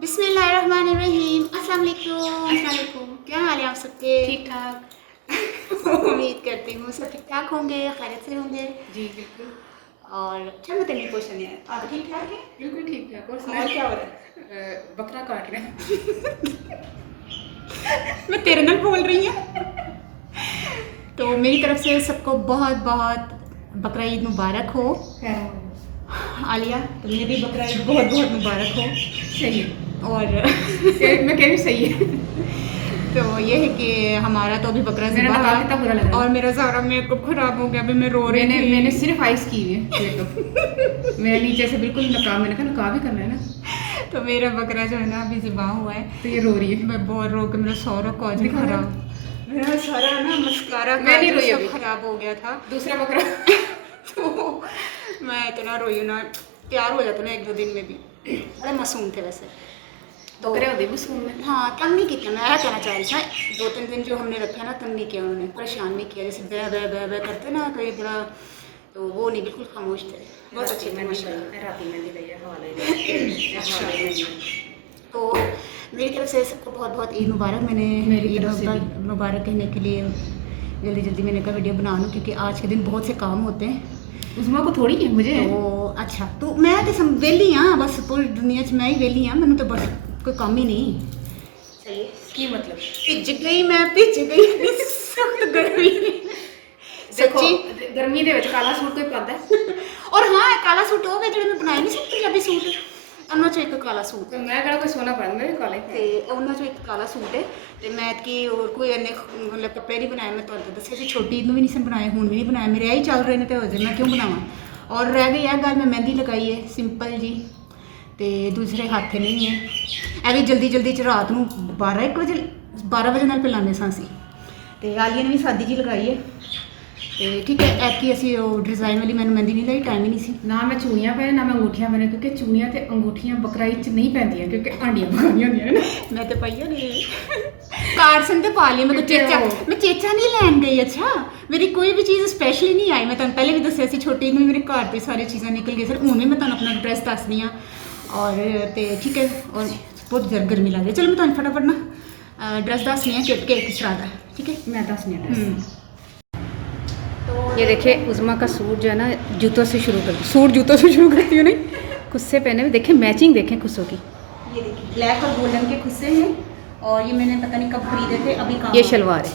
बिस्मिल्लाहिर्रहमानिर्रहीम। अस्सलाम वालेकुम। क्या हाल है आप सबके? ठीक ठाक। उम्मीद करती हूँ सब ठीक ठाक होंगे, खैरियत से होंगे। जी बिल्कुल। और अच्छा बताइए क्वेश्चन है, आप ठीक ठाक है? बिल्कुल ठीक ठाक। और और क्या हो रहा है? बकरा काट रहे हैं। मैं तेरे नाल बोल रही हूँ। तो मेरी तरफ से सबको बहुत बहुत बकरा ईद मुबारक हो। आलिया तुम्हें भी बकरा ईद बहुत बहुत मुबारक हो। सही है। और मैं कह रही हूँ सही है। तो ये है कि हमारा तो अभी बकरा मेरा ज़िबा नकाब कितना बुरा लग रहा है। और मेरा सारा मेकअप खराब हो गया, अभी मैं रो रही थी। मैंने सिर्फ आइस की हुई है मेकअप। मेरा नीचे से बिल्कुल नकाब, मैंने कहा नकाब ही करना है ना। तो मेरा बकरा जो है ना अभी ज़िबा हुआ है, तो ये रो रही है। मैं बहुत रो के मेरा सारा काजल दिखा खराब, मेरा सारा ना मस्कारा मैं नहीं काजल रोई सब अभी। खराब हो गया था। दूसरा बकरा। तो मैं इतना रोई ना, तैयार हो जाता ना एक दो दिन में भी। बड़े मासूम थे वैसे तो। बकरे होते मासूम में। हाँ तंग नहीं किया, मैं कहना चाह रही थी दो तीन दिन जो हमने रखा ना तंग नहीं किया उन्होंने, परेशान नहीं किया। जैसे बह बह बह बह करते ना कोई बड़ा, तो वो नहीं, बिल्कुल खामोश थे, बहुत अच्छे थे माशाल्लाह। तो मेरी तरफ से सबको बहुत बहुत ईद मुबारक। मैंने मेरी ईद तरफ से भी। मुबारक कहने के लिए जल्दी जल्दी मैंने कहा वीडियो बना लूँ, क्योंकि आज के दिन बहुत से काम होते हैं। उसमा को थोड़ी है मुझे। तो अच्छा तो मैं तो वेली हाँ, बस पूरी दुनिया च मैं ही वेली हाँ, मैंने तो बस कोई काम ही नहीं। सही है की मतलब भिज गई, मैं भिज गई सख्त गर्मी देखो सच्ची। गर्मी ਦੇ ਵਿੱਚ ਕਾਲਾ ਸੂਟ ਕੋਈ ਪਾਉਂਦਾ ਹੈ? और हाँ काला सूट हो गए जो मैं बनाए नहीं सी पंजाबी सूट, उन्होंने चो एक काला सूट ਤੇ ਮੈਂ ਕਿਹੜਾ ਕੋਈ ਸੋਨਾ ਪਾਉਂਦਾ, ਮੈਂ ਵੀ ਕਾਲਾ ਹੀ ਤੇ ਉਹਨਾਂ ਚੋਂ ਇੱਕ ਕਾਲਾ ਸੂਟ ਹੈ। ਤੇ ਮੈਂ ਕਿ ਹੋਰ ਕੋਈ ਇੰਨੇ ਮਤਲਬ ਕੱਪੜੇ ਨਹੀਂ ਬਣਾਏ। ਮੈਂ ਤੁਹਾਨੂੰ ਦੱਸਿਆ ਸੀ ਛੋਟੀ ਨੂੰ ਵੀ ਨਹੀਂ ਸੀ ਬਣਾਏ, ਹੁਣ ਵੀ ਨਹੀਂ ਬਣਾਏ, ਮੇਰੇ ਆਹੀ ਚੱਲ ਰਹੇ ਨੇ ਤੇ ਹੋ ਜਾਏ, ਮੈਂ ਕਿਉਂ ਬਣਾਵਾਂ। ਔਰ ਰਹਿ ਗਈ ਇਹ ਗੱਲ, ਮੈਂ ਮਹਿੰਦੀ ਲਗਾਈ ਹੈ ਸਿੰਪਲ ਜੀ, ਤੇ ਦੂਸਰੇ ਹੱਥ ਨਹੀਂ ਹੈ। ਇਹ ਵੀ ਜਲਦੀ ਜਲਦੀ ਚ ਰਾਤ ਨੂੰ 12 ਵਜੇ ਨਾਲ ਪਿਲਾਉਂਦੇ ਸਾਂ ਅਸੀਂ। ਤੇ ਆਲੀਆ ਨੇ ਵੀ ਸਾਦੀ ਜੀ ਲਗਾਈ ਹੈ। ਤੇ ਠੀਕ ਹੈ ਐਤਕੀ ਅਸੀਂ ਉਹ ਡਿਜ਼ਾਈਨ ਵਾਲੀ ਮੈਨੂੰ ਮਹਿੰਦੀ ਨਹੀਂ ਲਾਈ, ਟਾਈਮ ਹੀ ਨਹੀਂ ਸੀ। ਨਾ ਮੈਂ ਚੂੜੀਆਂ ਪਹਿਨੇ ਨਾ ਮੈਂ ਅੰਗੂਠੀਆਂ ਪਹਿਨੇ, ਕਿਉਂਕਿ ਚੂੜੀਆਂ ਤੇ ਅੰਗੂਠੀਆਂ ਬਕਰਾਈਦ ਚ ਨਹੀਂ ਪੈਂਦੀਆਂ, ਕਿਉਂਕਿ ਆਂਡੀਆਂ ਪਕਾਈਆਂ ਹੁੰਦੀਆਂ ਨੇ। मैं तो पाई नहीं कारसन तो पा लिया, मैं तो चेचा, मैं चेचा नहीं लैन गई। अच्छा मेरी कोई भी चीज़ स्पेशली नहीं आई। मैं तुम पहले भी दसिया सी छोटी में मेरे घर पे सारी चीज़ें निकल गई सर, हूँ भी मैं तुम अपना ड्रैस दसनी हाँ। और तो ठीक है, और बहुत ज़्यादा गर्मी लग रही है। चलो मैं तुम फटाफट ना ड्रैस दसनी है कि किस तरह का, ठीक है मैं दसनी है। तो ये देखिए उज़मा का सूट जो है ना जूतों से शुरू कर, सूट जूतों से शुरू करती हूँ नहीं, खुस्से पहने हुए देखें, मैचिंग देखें खुस्सों की। ये देखिए ब्लैक और गोल्डन के खुस्से हैं, और ये मैंने पता नहीं कब खरीदे थे, अभी काम ये शलवार है,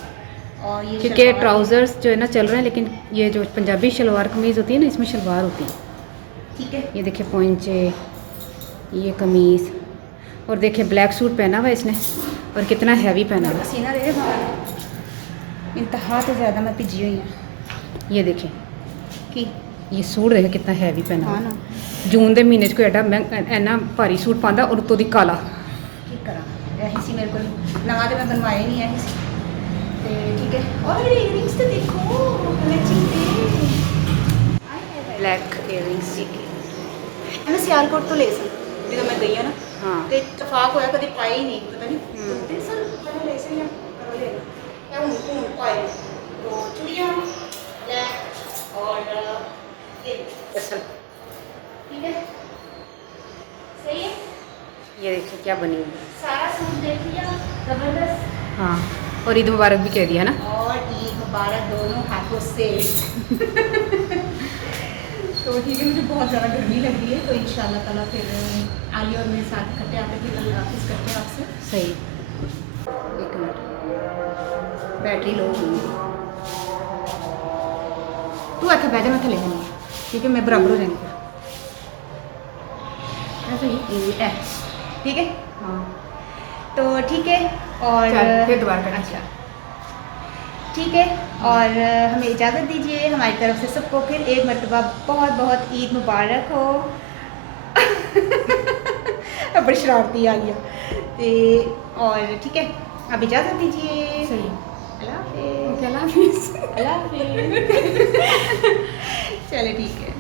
और ये क्योंकि शलवार है। ट्राउज़र्स जो है ना चल रहे हैं, लेकिन ये जो पंजाबी शलवार कमीज़ होती है ना, इसमें शलवार होती है। ठीक है ये देखिए पोंचे, ये कमीज़, और देखिए ब्लैक सूट पहना हुआ है इसने, और कितना हैवी पहना हुआ पसीना रहे बाहर, इंतहा तो ज़्यादा मैं भिजी हुई हूँ है। ये देखिए कि ये सूट देखे कितना हैवी पहना हाँ हुआ ना, है। जून के महीने कोई एडा इन्ना भारी सूट पाता और उतों दी काला। की करा ऐसी सी मेरे को नवा तो मैं बनवाया नहीं है किसी ते, ठीक है। और मेरे इयरिंग्स तो देखो मैचिंग पे, ब्लैक इयरिंग्स। मैं सियालकोट तो ले सन जो मैं गई है ना, हाँ तो इतफाक होया कभी पाई नहीं, पता नहीं तो तीन साल पहले ले सन या करो ले या हूँ पाए। तो चूड़ियाँ ब्लैक और ये असल ठीक है सही है। ये देखिए क्या बनी हुई है। सारा सूट देख लिया जबरदस्त, हाँ और ईद मुबारक भी कह दिया ना। और ईद मुबारक दोनों हाथों से। तो ठीक है, मुझे बहुत ज़्यादा गर्मी लग रही है, तो इंशाल्लाह ताला फिर आलिया और मेरे साथ इकट्ठे आते फिर अल्लाह हाफिज़ करते हैं आपसे। सही। एक मिनट, बैटरी लो हुई है। तू आके बैठ जा, मैं थले जाऊँगी क्योंकि मैं बराबर हो जाएंगे ऐसे ही। फिर ठीक है। हाँ तो ठीक है, और चल, फिर दोबारा करते हैं। अच्छा ठीक है, और हमें इजाज़त दीजिए हमारी तरफ से सबको फिर एक मरतबा बहुत बहुत ईद मुबारक हो। बड़ी शरारती आ गया ते, और ठीक है अब इजाज़त दीजिए। सही। अल्लाह हाफिज़। अल्लाह हाफिज़। अल्लाह हाफिज़। चलो ठीक है।